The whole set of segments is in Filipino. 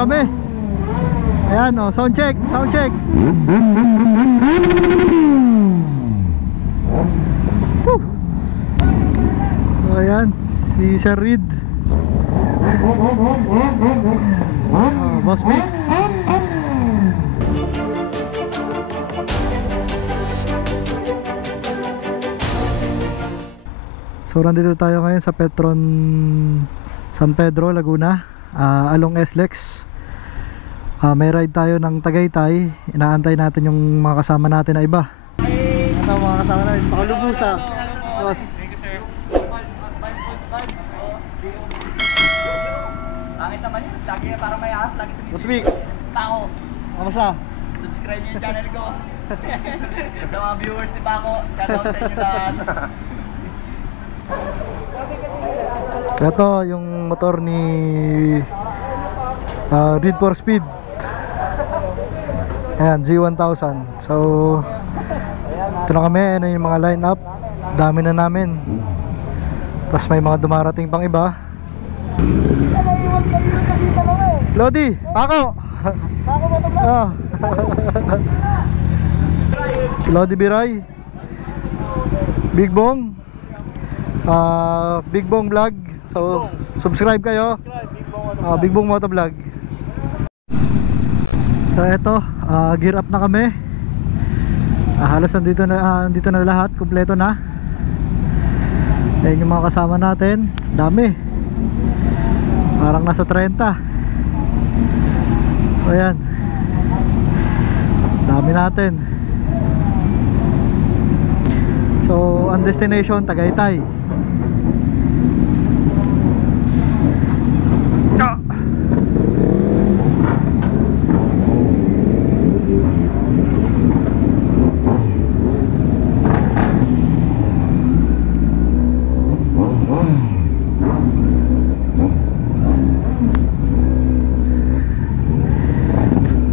kami. Ayan o, sound check, sound check. Woo! So ayan, si Sir Reed, Boss Vic. So nandito tayo ngayon sa Petron San Pedro, Laguna, along SLEX. May ride tayo ng Tagaytay. Inaantay natin yung mga kasama natin na iba. Ito mga kasama natin, Pakalubusa. Boss. Thank you, sir. Pangit naman yun. Lagi para may ahas, lagi sa Boss Vic, Paco. kamusta? Subscribe yung channel ko. Sa mga viewers ni Paco, shoutout sa inyo lahat. Ito yung motor ni Reed for Speed. Ayan, G1000. So ito na kami, ano yung mga line up. Dami na namin. Tapos may mga dumarating pang iba. Lodi, Paco. Oh. Lodi Biray, Big Bong, Big Bong Vlog. So subscribe kayo, Big Bong Moto Vlog. So eto, gear up na kami. Halos nandito na lahat, kumpleto na. Ayan yung mga kasama natin. Dami, parang nasa 30. So ayan, dami natin. So ang destination Tagaytay.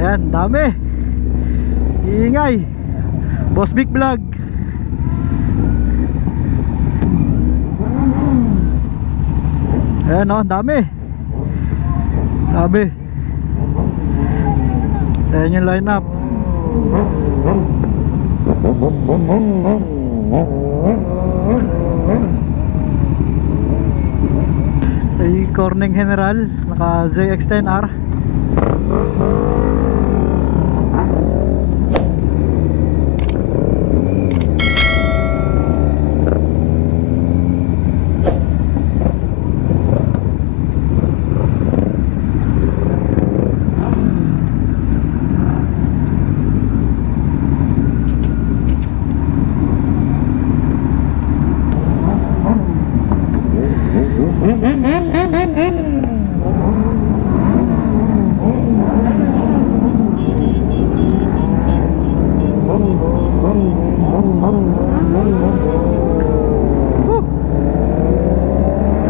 Ayan, dami. Iingay. Boss Vic Vlog. Ayan o, dami. Grabe. Ayan yung line up. Ay Corning General, naka ZX-10R.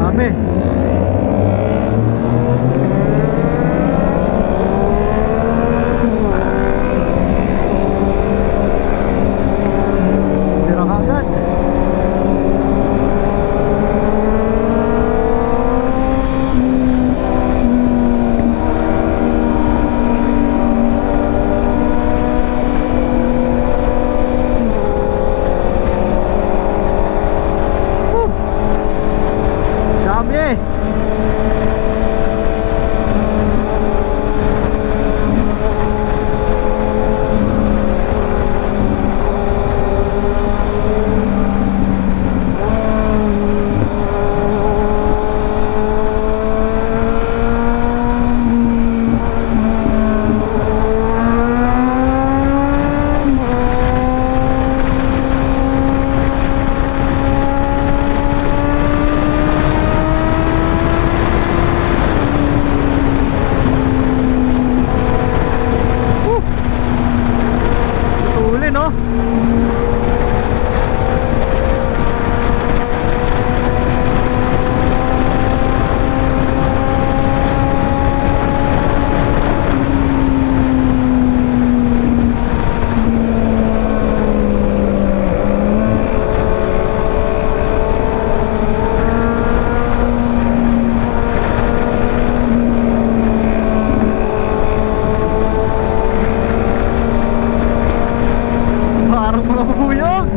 Dami. Tira ka agad. Dami. Uli, no? mabubuyog.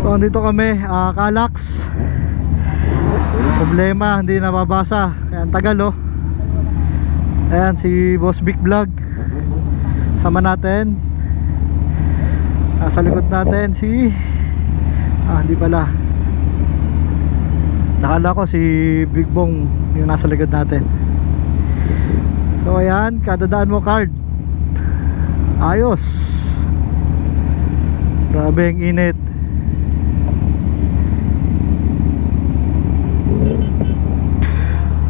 So andito kami, Calax. Problema, hindi nababasa. Kaya ang tagal oh. Ayan si Boss Big Vlog. Sama natin. Sa likod natin si hindi pala. Nakala ko si Big Bong yung nasa likod natin. So ayan, kadadaan mo card. Ayos. Grabe ang init.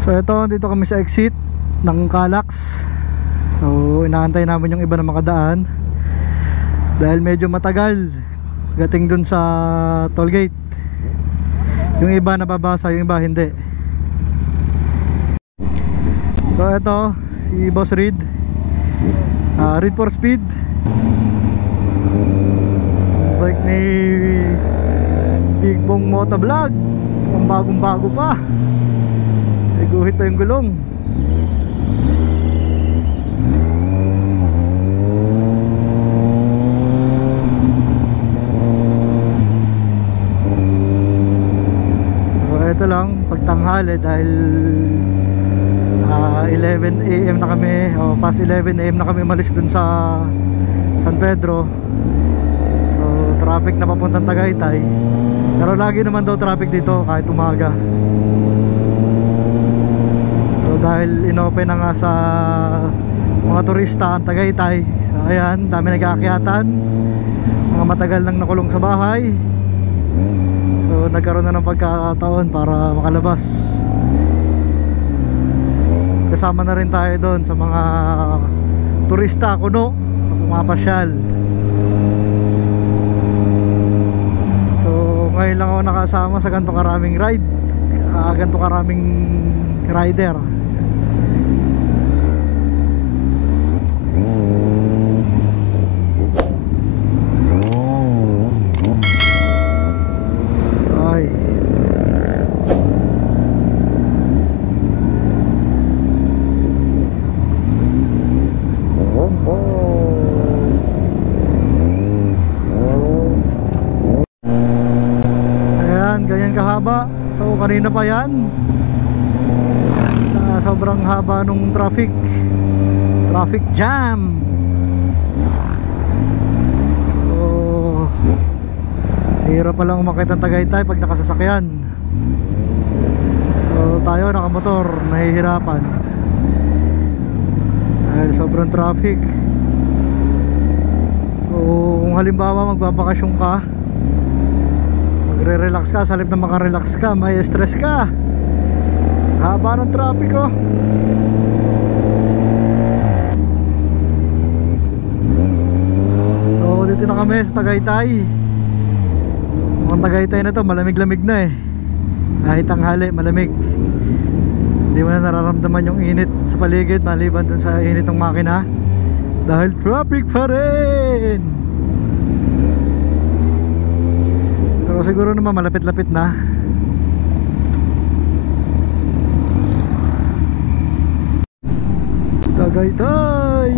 So ito, dito kami sa exit ng Calax. So inaantay namin yung iba na makadaan dahil medyo matagal gating dun sa toll gate. Yung iba nababasa, yung iba hindi. So ito si Boss Reed, Reed for Speed, bike ni Big Bong Motovlog. Ang bagong bago pa, may guhit na yung gulong. Ito lang pagtanghali dahil 11 AM na kami, o past 11 AM na kami umalis dun sa San Pedro. So traffic na papuntang Tagaytay, pero lagi naman daw traffic dito kahit umaga. So dahil inopen na nga sa mga turista ang Tagaytay, so ayan, dami nag-aakyatan, mga matagal nang nakulong sa bahay. So nagkaroon na ng pagkakataon para makalabas. Kasama na rin tayo doon sa mga turista kuno na pumapasyal. So ngayon lang ako nakasama sa ganito karaming ride, ganito karaming rider. Ganyan kahaba. So kanina pa yan, sobrang haba nung traffic jam. So hirap palang umakit ang Tagaytay pag nakasasakyan. So So tayo nakamotor, nahihirapan dahil sobrang traffic. So kung halimbawa magbabakasyon ka, magre-relax ka, sa halip na makarelax ka, may stress ka. Haba ng traffic oh. So dito na kami sa Tagaytay. Mukhang Tagaytay na to, malamig-lamig na eh. Kahit tanghali, malamig. Hindi mo na nararamdaman yung init sa paligid, maliban dun sa init ng makina. Dahil traffic pa rin. Pero siguro naman malapit-lapit na. Tagaytay.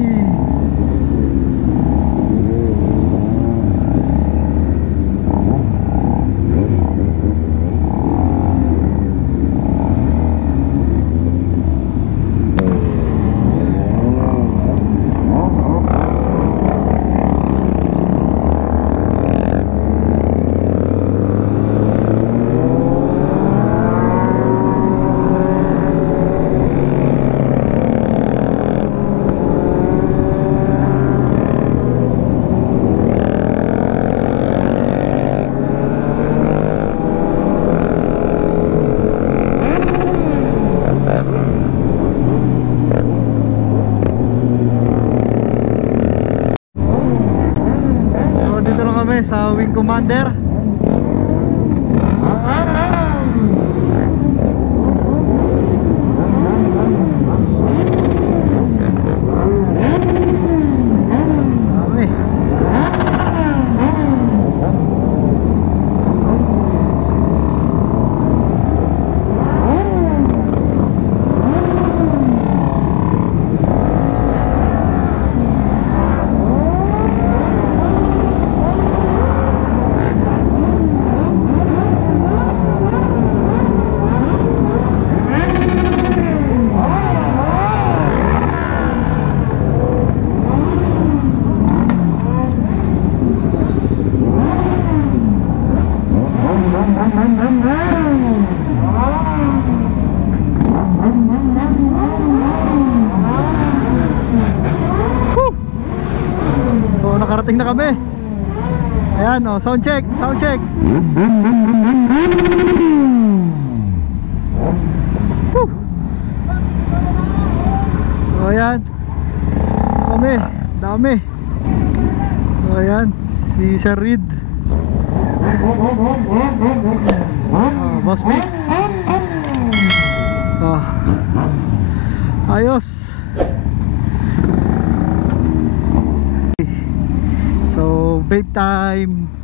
Sa Wing Commander. Dami. So nakarating na kami. Ayan oh, sound check, sound check. Woo! So ayan kami, dami. So ayan si Sir Reed. Boss Mick. Ayos. So vape time.